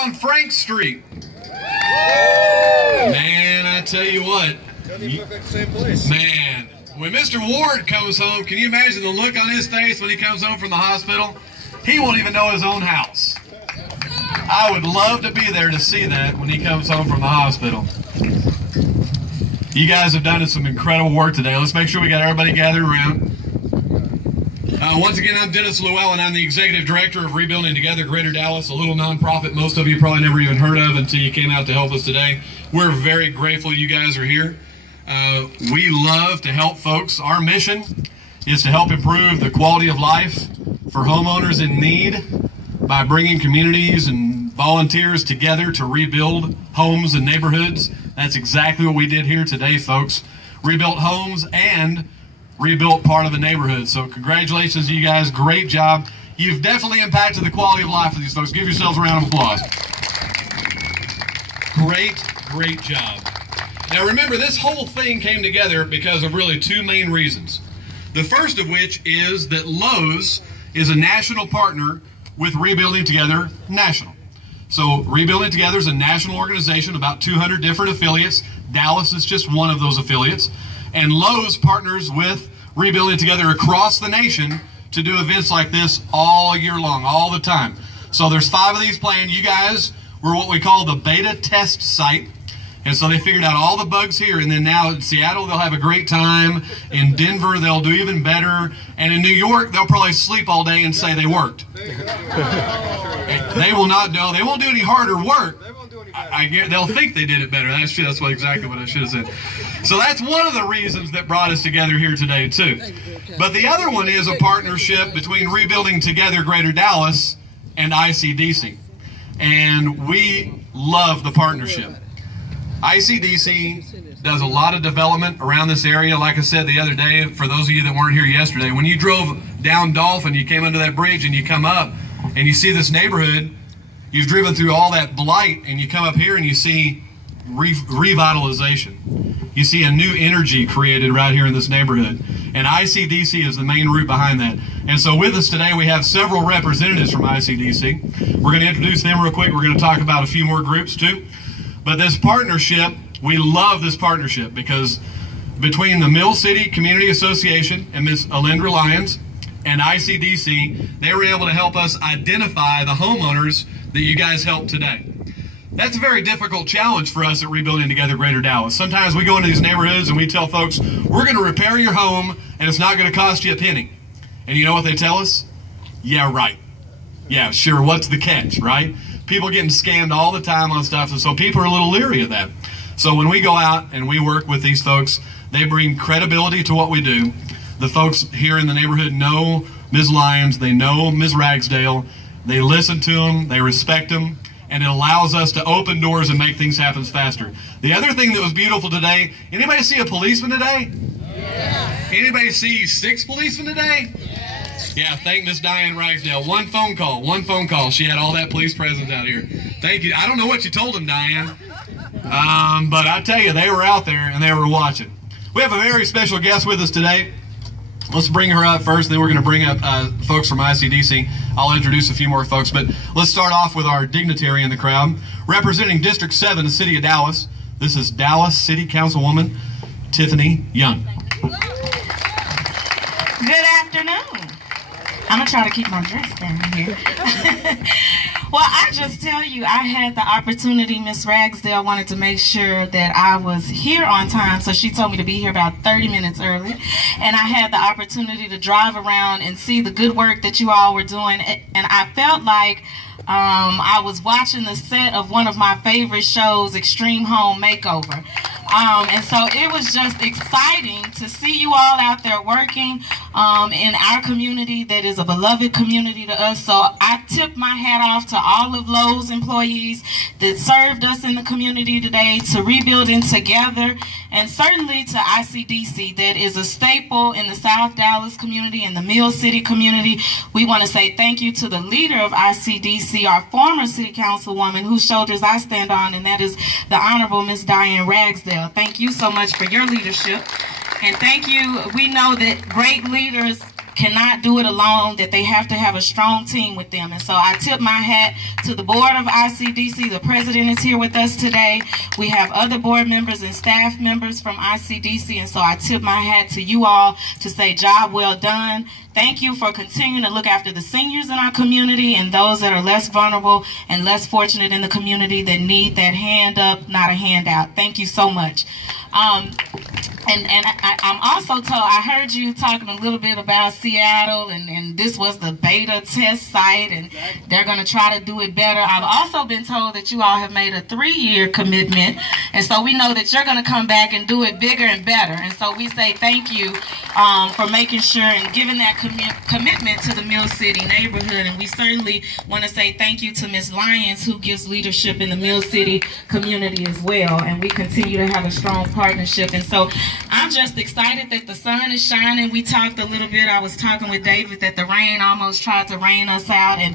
on Frank Street. Man, I tell you what. Doesn't even look like the same place. Man, when Mr. Ward comes home, can you imagine the look on his face when he comes home from the hospital? He won't even know his own house. I would love to be there to see that when he comes home from the hospital. You guys have done some incredible work today. Let's make sure we got everybody gathered around. Once again, I'm Dennis Lowe, and I'm the Executive Director of Rebuilding Together Greater Dallas, a little nonprofit most of you probably never even heard of until you came out to help us today. We're very grateful you guys are here. We love to help folks. Our mission is to help improve the quality of life for homeowners in need by bringing communities and volunteers together to rebuild homes and neighborhoods. That's exactly what we did here today, folks. Rebuilt homes and rebuilt part of a neighborhood. So congratulations to you guys. Great job. You've definitely impacted the quality of life of these folks. Give yourselves a round of applause. Great job. Now remember, this whole thing came together because of really two main reasons. The first of which is that Lowe's is a national partner with Rebuilding Together National. So Rebuilding Together is a national organization, about 200 different affiliates. Dallas is just one of those affiliates. And Lowe's partners with Rebuilding Together across the nation to do events like this all year long, all the time. So there's 5 of these planned. You guys were what we call the beta test site. And so they figured out all the bugs here, and then now in Seattle they'll have a great time. In Denver they'll do even better. And in New York they'll probably sleep all day and say they worked. They will not do, they won't do any harder work. They'll think they did it better. That's exactly what I should have said. So that's one of the reasons that brought us together here today too. But the other one is a partnership between Rebuilding Together Greater Dallas and ICDC. And we love the partnership. ICDC does a lot of development around this area. Like I said the other day, for those of you that weren't here yesterday, when you drove down Dolphin, you came under that bridge and you come up and you see this neighborhood, you've driven through all that blight and you come up here and you see revitalization. You see a new energy created right here in this neighborhood. And ICDC is the main root behind that. And so with us today we have several representatives from ICDC. We're going to introduce them real quick. We're going to talk about a few more groups too. But this partnership, we love this partnership because between the Mill City Community Association and Ms. Alindra Lyons and ICDC, they were able to help us identify the homeowners that you guys helped today. That's a very difficult challenge for us at Rebuilding Together Greater Dallas. Sometimes we go into these neighborhoods and we tell folks, we're going to repair your home and it's not going to cost you a penny. And you know what they tell us? Yeah, right. Yeah, sure, what's the catch, right? People getting scammed all the time on stuff, and so people are a little leery of that. So when we go out and we work with these folks, they bring credibility to what we do. The folks here in the neighborhood know Ms. Lyons, they know Ms. Ragsdale, they listen to them, they respect them, and it allows us to open doors and make things happen faster. The other thing that was beautiful today, anybody see a policeman today? Yes. Anybody see 6 policemen today? Yes. Yeah, thank Miss Diane Ragsdale. One phone call. She had all that police presence out here. Thank you. I don't know what you told them, Diane. But I tell you, they were out there and they were watching. We have a very special guest with us today. Let's bring her up first, then we're going to bring up folks from ICDC. I'll introduce a few more folks, but let's start off with our dignitary in the crowd. Representing District 7, the City of Dallas, this is Dallas City Councilwoman Tiffany Young. Good afternoon. I'm going to try to keep my dress down here. Well, I just tell you, I had the opportunity. Miss Ragsdale wanted to make sure that I was here on time, so she told me to be here about 30 minutes early. And I had the opportunity to drive around and see the good work that you all were doing. And I felt like I was watching the set of one of my favorite shows, Extreme Home Makeover. And so it was just exciting to see you all out there working in our community that is a beloved community to us. So I tip my hat off to all of Lowe's employees that served us in the community today, to Rebuilding Together, and certainly to ICDC that is a staple in the South Dallas community and the Mill City community. We want to say thank you to the leader of ICDC, our former city councilwoman whose shoulders I stand on, and that is the Honorable Miss Diane Ragsdale. Thank you so much for your leadership. And thank you. We know that great leaders cannot do it alone, that they have to have a strong team with them. And so I tip my hat to the board of ICDC. The president is here with us today. We have other board members and staff members from ICDC, and so I tip my hat to you all to say job well done. Thank you for continuing to look after the seniors in our community and those that are less vulnerable and less fortunate in the community that need that hand up, not a handout. Thank you so much. I'm also told, I heard you talking a little bit about Seattle, and this was the beta test site, and they're going to try to do it better. I've also been told that you all have made a 3-year commitment, and so we know that you're going to come back and do it bigger and better. And so we say thank you for making sure and giving that commitment to the Mill City neighborhood. And we certainly want to say thank you to Ms. Lyons, who gives leadership in the Mill City community as well. And we continue to have a strong partnership. And so I'm just excited that the sun is shining. We talked a little bit, I was talking with David, that the rain almost tried to rain us out and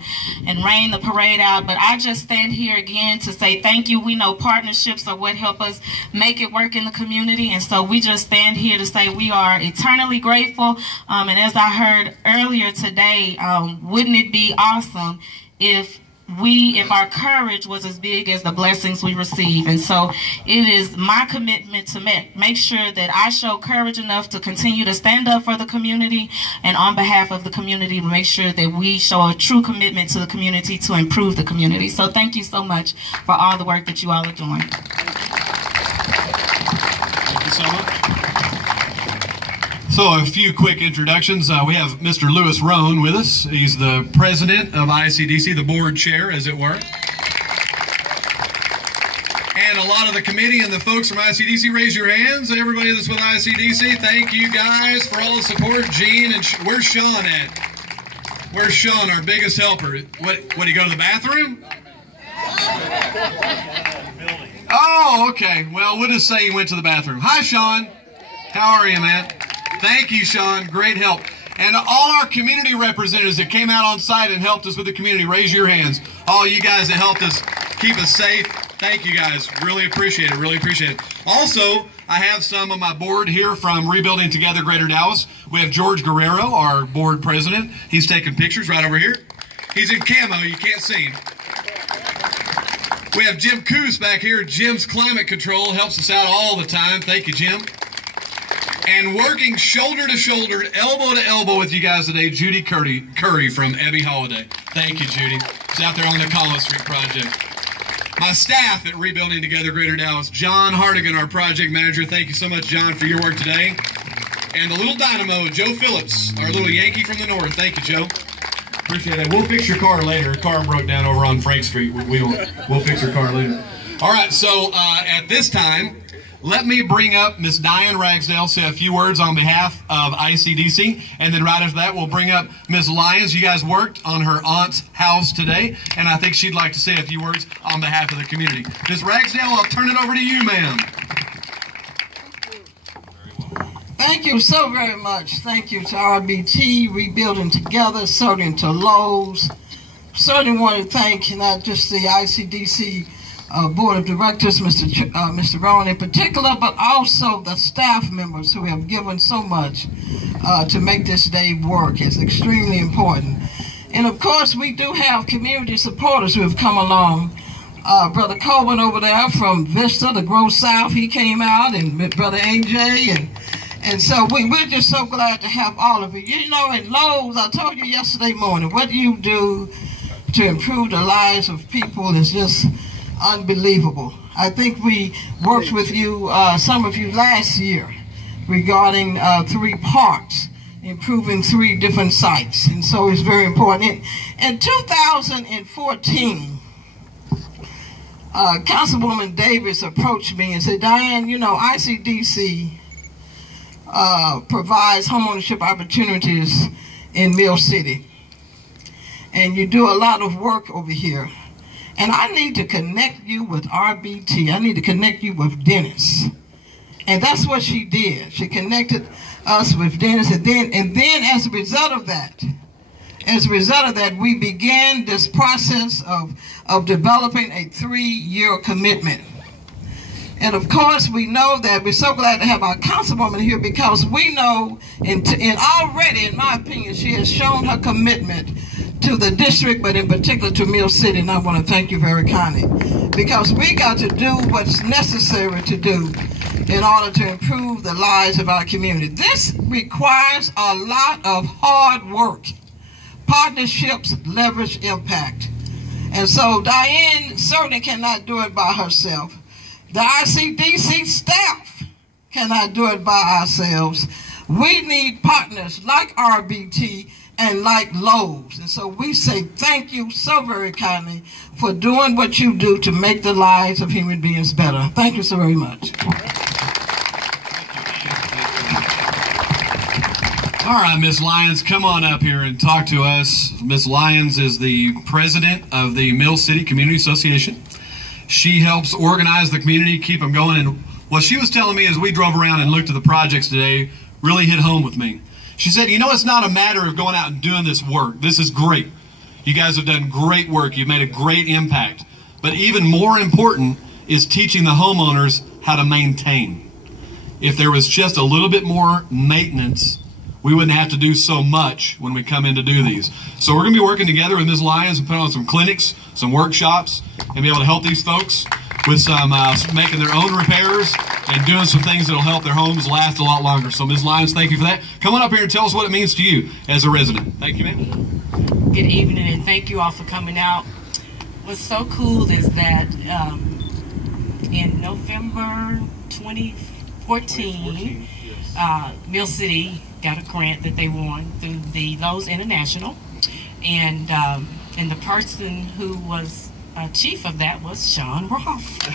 rain the parade out. But I just stand here again to say thank you. We know partnerships are what help us make it work in the community. And so we just stand here to say we are eternally grateful. And as I heard earlier today, wouldn't it be awesome if our courage was as big as the blessings we receive? And so it is my commitment to make sure that I show courage enough to continue to stand up for the community, and on behalf of the community to make sure that we show a true commitment to the community to improve the community. So thank you so much for all the work that you all are doing. Thank you so much. So a few quick introductions. We have Mr. Lewis Roan with us. He's the president of ICDC, the board chair, as it were. And a lot of the committee and the folks from ICDC, raise your hands. Everybody that's with ICDC, thank you guys for all the support. Gene, and where's Sean at? Where's Sean, our biggest helper? What, did he go to the bathroom? Oh, okay. Well, we'll just say he went to the bathroom. Hi, Sean. How are you, man? Thank you, Sean. Great help. And all our community representatives that came out on site and helped us with the community, raise your hands. All you guys that helped us keep us safe, thank you guys. Really appreciate it. Really appreciate it. Also, I have some of my board here from Rebuilding Together Greater Dallas. We have George Guerrero, our board president. He's taking pictures right over here. He's in camo. You can't see him. We have Jim Coos back here. Jim's climate control helps us out all the time. Thank you, Jim. And working shoulder to shoulder, elbow to elbow with you guys today, Judy Curry from Ebby Holiday. Thank you, Judy. She's out there on the Collins Street project. My staff at Rebuilding Together Greater Dallas, John Hardigan, our project manager. Thank you so much, John, for your work today. And the little dynamo, Joe Phillips, our little Yankee from the north. Thank you, Joe. Appreciate that. We'll fix your car later. Your car broke down over on Frank Street. We'll fix your car later. All right, so at this time, let me bring up Miss Diane Ragsdale, say a few words on behalf of ICDC, and then right after that we'll bring up Miss Lyons. You guys worked on her aunt's house today, and I think she'd like to say a few words on behalf of the community. Miss Ragsdale, I'll turn it over to you, ma'am. Thank you so very much. Thank you to RBT, Rebuilding Together, certainly to Lowe's. Certainly want to thank not just the ICDC Board of Directors, Mr. Rowan in particular, but also the staff members who have given so much to make this day work. It's extremely important. And of course, we do have community supporters who have come along. Brother Coleman over there from Vista, the Grow South, he came out, and Brother AJ, and so we're just so glad to have all of you. You know, in Lowe's, I told you yesterday morning, what you do to improve the lives of people is just unbelievable. I think we worked with you, some of you last year, regarding 3 parks, improving 3 different sites, and so it's very important. In 2014, Councilwoman Davis approached me and said, Diane, you know, ICDC provides homeownership opportunities in Mill City, and you do a lot of work over here. And I need to connect you with RBT. I need to connect you with Dennis. And that's what she did. She connected us with Dennis. And then as a result of that, we began this process of developing a 3-year commitment. And of course, we know that we're so glad to have our councilwoman here, because we know, and already, in my opinion, she has shown her commitment to the district, but in particular to Mill City, and I want to thank you very kindly, because we got to do what's necessary to do in order to improve the lives of our community. This requires a lot of hard work. Partnerships leverage impact. And so Diane certainly cannot do it by herself. The ICDC staff cannot do it by ourselves. We need partners like RBT and like Lowe's. And so we say thank you so very kindly for doing what you do to make the lives of human beings better. Thank you so very much. All right, Ms. Lyons, come on up here and talk to us. Ms. Lyons is the president of the Mill City Community Association. She helps organize the community, keep them going. And what she was telling me as we drove around and looked at the projects today really hit home with me. She said, you know, it's not a matter of going out and doing this work. This is great. You guys have done great work. You've made a great impact. But even more important is teaching the homeowners how to maintain. If there was just a little bit more maintenance, we wouldn't have to do so much when we come in to do these. So we're going to be working together with Ms. Lyons and putting on some clinics, some workshops, and be able to help these folks with some making their own repairs and doing some things that will help their homes last a lot longer. So Ms. Lyons, thank you for that. Come on up here and tell us what it means to you as a resident. Thank you, ma'am. Good evening, and thank you all for coming out. What's so cool is that in November 2014, Mill City got a grant that they won through the Lowe's International, and the person who was chief of that was Sean Roth.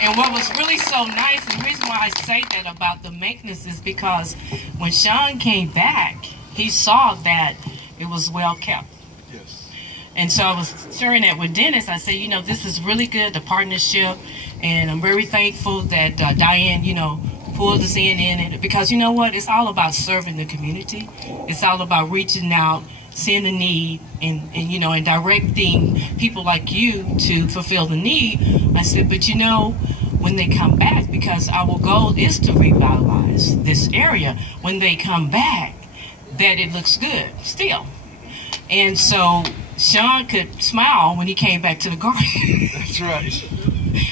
And what was really so nice, and the reason why I say that about the maintenance is because when Sean came back, he saw that it was well kept. Yes. And so I was sharing that with Dennis. I said, you know, this is really good, the partnership, and I'm very thankful that Diane, you know, pulled us in it, because you know what, it's all about serving the community. It's all about reaching out, seeing the need, and you know, and directing people like you to fulfill the need. I said, but you know, when they come back, because our goal is to revitalize this area, when they come back, that it looks good still. And so Sean could smile when he came back to the garden. That's right.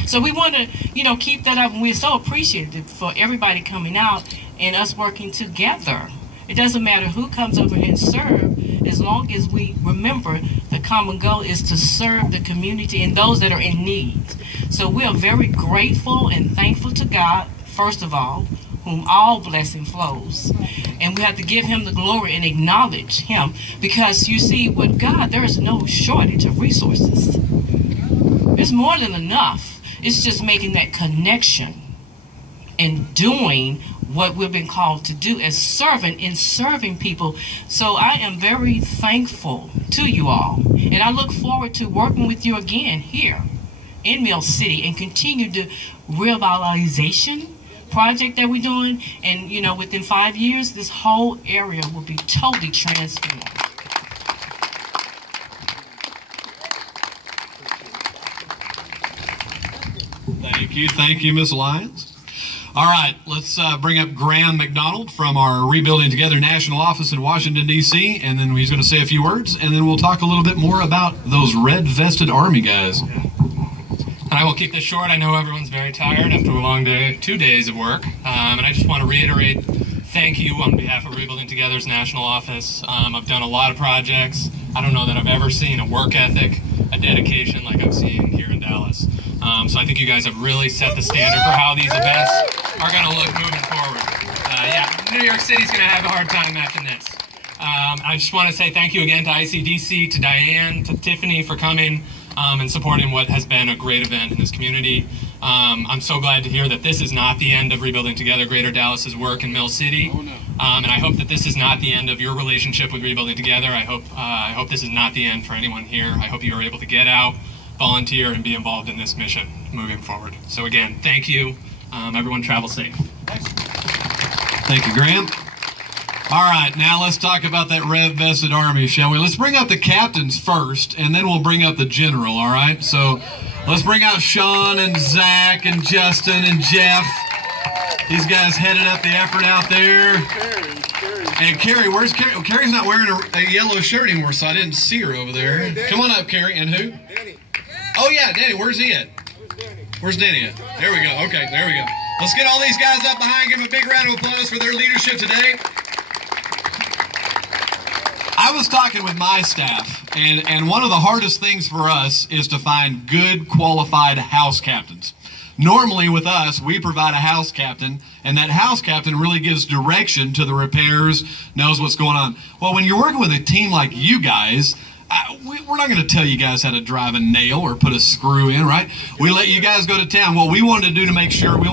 So we want to, you know, keep that up, and we're so appreciative for everybody coming out and us working together. It doesn't matter who comes over here and serve, as long as we remember the common goal is to serve the community and those that are in need. So we are very grateful and thankful to God, first of all, whom all blessing flows. And we have to give him the glory and acknowledge him, because you see, with God, there is no shortage of resources. It's more than enough. It's just making that connection and doing what we've been called to do as servant in serving people. So I am very thankful to you all. And I look forward to working with you again here in Mill City and continue the revitalization project that we're doing. And, you know, within 5 years, this whole area will be totally transformed. Thank you, Ms. Lyons. All right, let's bring up Graham McDonald from our Rebuilding Together National Office in Washington, D.C., and then he's going to say a few words, and then we'll talk a little bit more about those red-vested Army guys. And I will keep this short. I know everyone's very tired after a long day, 2 days of work, and I just want to reiterate thank you on behalf of Rebuilding Together's National Office. I've done a lot of projects. I don't know that I've ever seen a work ethic, a dedication like I'm seeing here in Dallas. So I think you guys have really set the standard for how these events are going to look moving forward. Yeah, New York City's going to have a hard time matching this. I just want to say thank you again to ICDC, to Diane, to Tiffany for coming and supporting what has been a great event in this community. I'm so glad to hear that this is not the end of Rebuilding Together Greater Dallas's work in Mill City. And I hope that this is not the end of your relationship with Rebuilding Together. I hope this is not the end for anyone here. I hope you are able to get out, volunteer, and be involved in this mission moving forward. So again, thank you. Everyone travel safe. Thank you, Graham. All right, now let's talk about that red-vested Army, shall we? Let's bring up the captains first, and then we'll bring up the general, all right? So Let's bring out Sean and Zach and Justin and Jeff. These guys headed up the effort out there. And Carrie, where's Carrie? Oh, Carrie's not wearing a yellow shirt anymore, so I didn't see her over there. Come on up, Carrie. And who? Danny. Oh, yeah, Danny. Where's he at? Where's Danny at? There we go. Okay, there we go. Let's get all these guys up behind. Give them a big round of applause for their leadership today. I was talking with my staff, and one of the hardest things for us is to find good, qualified house captains. Normally with us, we provide a house captain, and that house captain really gives direction to the repairs, knows what's going on. Well, when you're working with a team like you guys, we're not going to tell you guys how to drive a nail or put a screw in, right? We let you guys go to town. What we wanted to do to make sure, we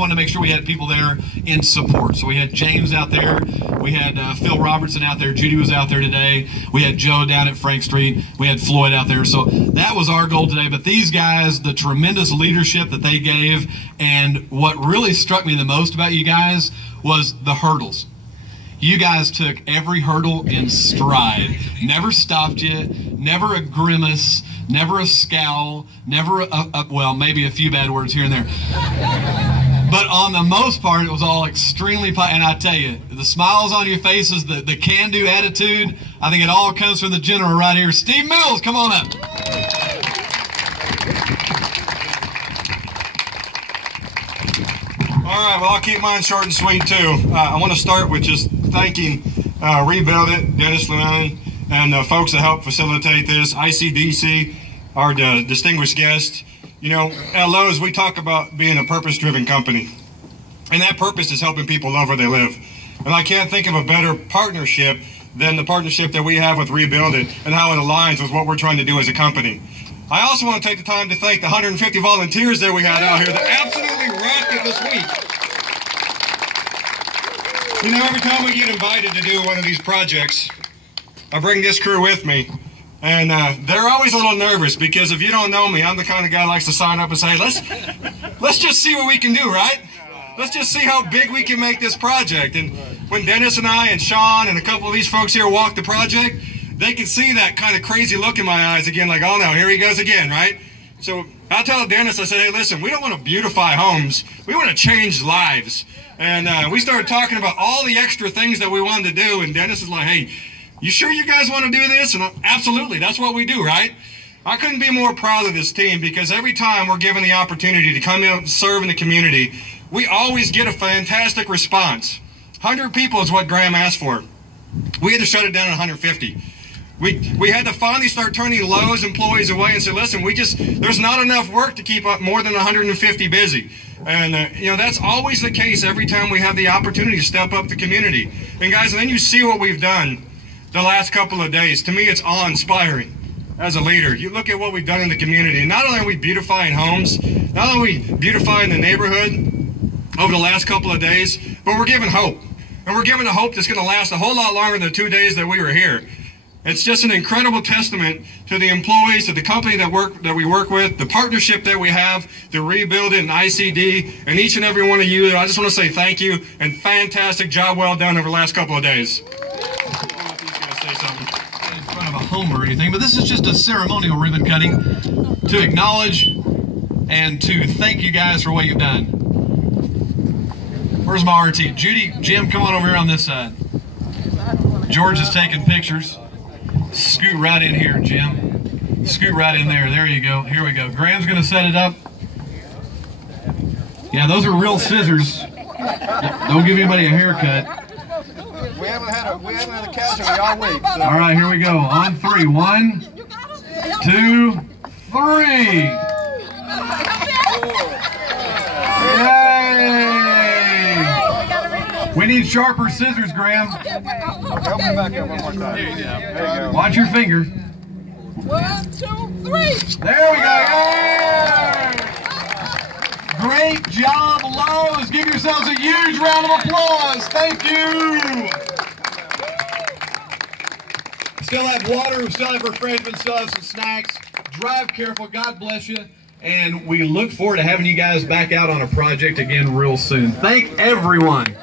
had people there in support. So we had James out there. We had Phil Robertson out there. Judy was out there today. We had Joe down at Frank Street. We had Floyd out there. So that was our goal today. But these guys, the tremendous leadership that they gave, and what really struck me the most about you guys was the hurdles. You guys took every hurdle in stride. Never stopped you, never a grimace, never a scowl, never well, maybe a few bad words here and there. But on the most part, it was all extremely and I tell you, the smiles on your faces, the can-do attitude, I think it all comes from the general right here. Steve Mills, come on up. All right, well, I'll keep mine short and sweet, too. I want to start with just thanking Rebuild It, Dennis Llewellyn, and the folks that helped facilitate this, ICDC, our distinguished guest. You know, at Lowe's, we talk about being a purpose-driven company, and that purpose is helping people love where they live. And I can't think of a better partnership than the partnership that we have with Rebuild It and how it aligns with what we're trying to do as a company. I also want to take the time to thank the 150 volunteers that we had out here that absolutely rocked it this week. You know, every time we get invited to do one of these projects, I bring this crew with me, and they're always a little nervous because if you don't know me, I'm the kind of guy that likes to sign up and say, let's just see what we can do, right? Let's just see how big we can make this project. And when Dennis and I and Sean and a couple of these folks here walk the project, they can see that kind of crazy look in my eyes again, like, oh no, here he goes again, right? So I tell Dennis, I said, hey, listen, we don't want to beautify homes. We want to change lives. And we started talking about all the extra things that we wanted to do, and Dennis is like, hey, you sure you guys want to do this? And absolutely, that's what we do, right? I couldn't be more proud of this team because every time we're given the opportunity to come in and serve in the community, we always get a fantastic response. 100 people is what Graham asked for. We had to shut it down at 150. We had to finally start turning Lowe's employees away and say, listen, there's not enough work to keep up more than 150 busy. And, you know, that's always the case every time we have the opportunity to step up the community. And, guys, and then you see what we've done the last couple of days. To me, it's awe-inspiring as a leader. You look at what we've done in the community. And not only are we beautifying homes, not only are we beautifying the neighborhood over the last couple of days, but we're giving hope. And we're giving a hope that's going to last a whole lot longer than the 2 days that we were here. It's just an incredible testament to the employees, to the company that we work with, the partnership that we have, the Rebuild It and ICD, and each and every one of you. I just want to say thank you and fantastic job well done over the last couple of days. In front of a home or anything, but this is just a ceremonial ribbon cutting to acknowledge and to thank you guys for what you've done. Where's my RT? Judy, Jim, come on over here on this side. George is taking pictures. Scoot right in here, Jim. Scoot right in there. There you go. Here we go. Graham's going to set it up. Yeah, those are real scissors. Don't give anybody a haircut. We haven't had a casualty all week. So. All right, here we go. On three. 1, 2, 3. Yay! We need sharper scissors, Graham. Help me back up one more time. There you go. Watch your finger. 1, 2, 3. There we go. Yay! Great job, Lowe's. Give yourselves a huge round of applause. Thank you. Still have water, still have refreshments, still have some snacks. Drive careful. God bless you. And we look forward to having you guys back out on a project again real soon. Thank everyone.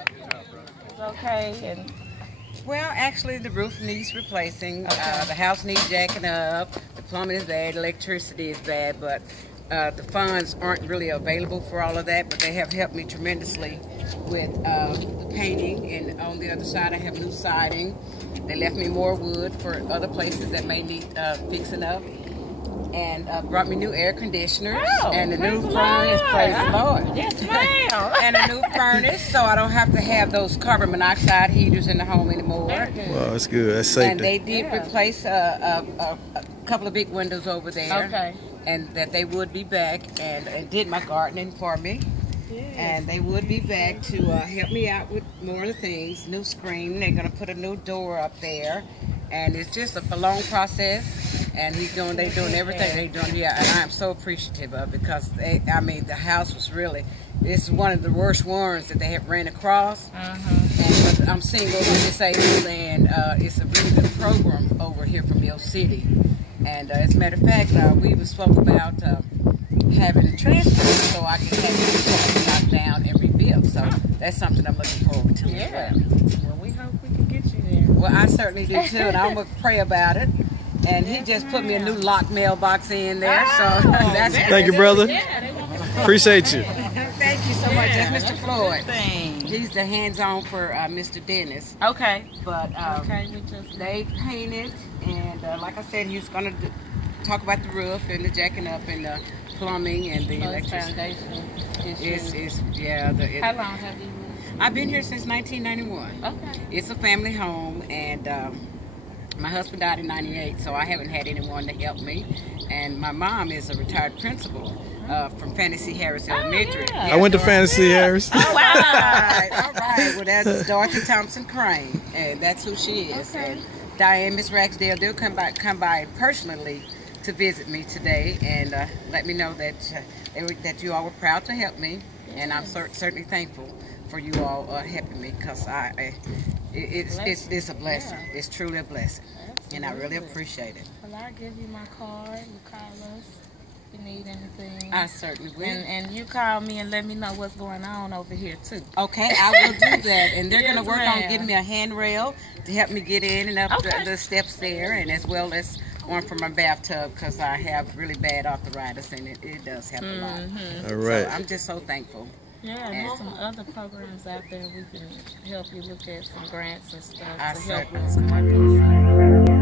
Okay, and well, actually the roof needs replacing, the house needs jacking up, the plumbing is bad, electricity is bad, but the funds aren't really available for all of that, but they have helped me tremendously with the painting. And on the other side, I have new siding. They left me more wood for other places that may need fixing up. And brought me new air conditioners and a new furnace. Praise the Lord. Yes, ma'am. And a new furnace, so I don't have to have those carbon monoxide heaters in the home anymore. Well, that's good. That's safety. And they did replace a couple of big windows over there. Okay. And that they would be back and did my gardening for me. Yes. And they would be back to help me out with more of the things. New screen. They're going to put a new door up there. And it's just a long process. And they're doing everything they're doing. Yeah, and I'm so appreciative of it because the house was really, this is one of the worst ones that they have ran across. And I'm single and disabled, and it's a really good program over here from Mill City. And as a matter of fact, we spoke about having a transfer so I can have it knocked down and rebuilt. So that's something I'm looking forward to as well. Well, we hope we can get you there. Well, I certainly do too, and I'm going to pray about it. And he just put me a new locked mailbox in there, so that's Thank you, brother. Appreciate you. Thank you so much. That's Mr. Floyd. He's the hands-on for Mr. Dennis. Okay. But they painted, and like I said, he was going to talk about the roof and the jacking up and the plumbing and the electricity. How long have you lived? I've been here since 1991. Okay. It's a family home, and my husband died in '98, so I haven't had anyone to help me. And my mom is a retired principal from Fantasy Harris Elementary. Yeah. I went to Fantasy Harris. Oh, wow. All right. Well, that's Dorothy Thompson Crane, and that's who she is. Okay. And Diane, Miss Ragsdale, they'll come by personally to visit me today and let me know that you all were proud to help me, and I'm certainly thankful for you all helping me because it's a blessing. Yeah. It's truly a blessing. Absolutely. And I really appreciate it. Well, I'll give you my card. You call us if you need anything. I certainly will. And you call me and let me know what's going on over here, too. Okay, I will do that. And they're going to work on getting me a handrail to help me get in and up the steps there, and as well as one for my bathtub because I have really bad arthritis, and it does help a lot. All right. So I'm just so thankful. Yeah, there's some other programs out there we can help you look at, some grants and stuff to help with some workers.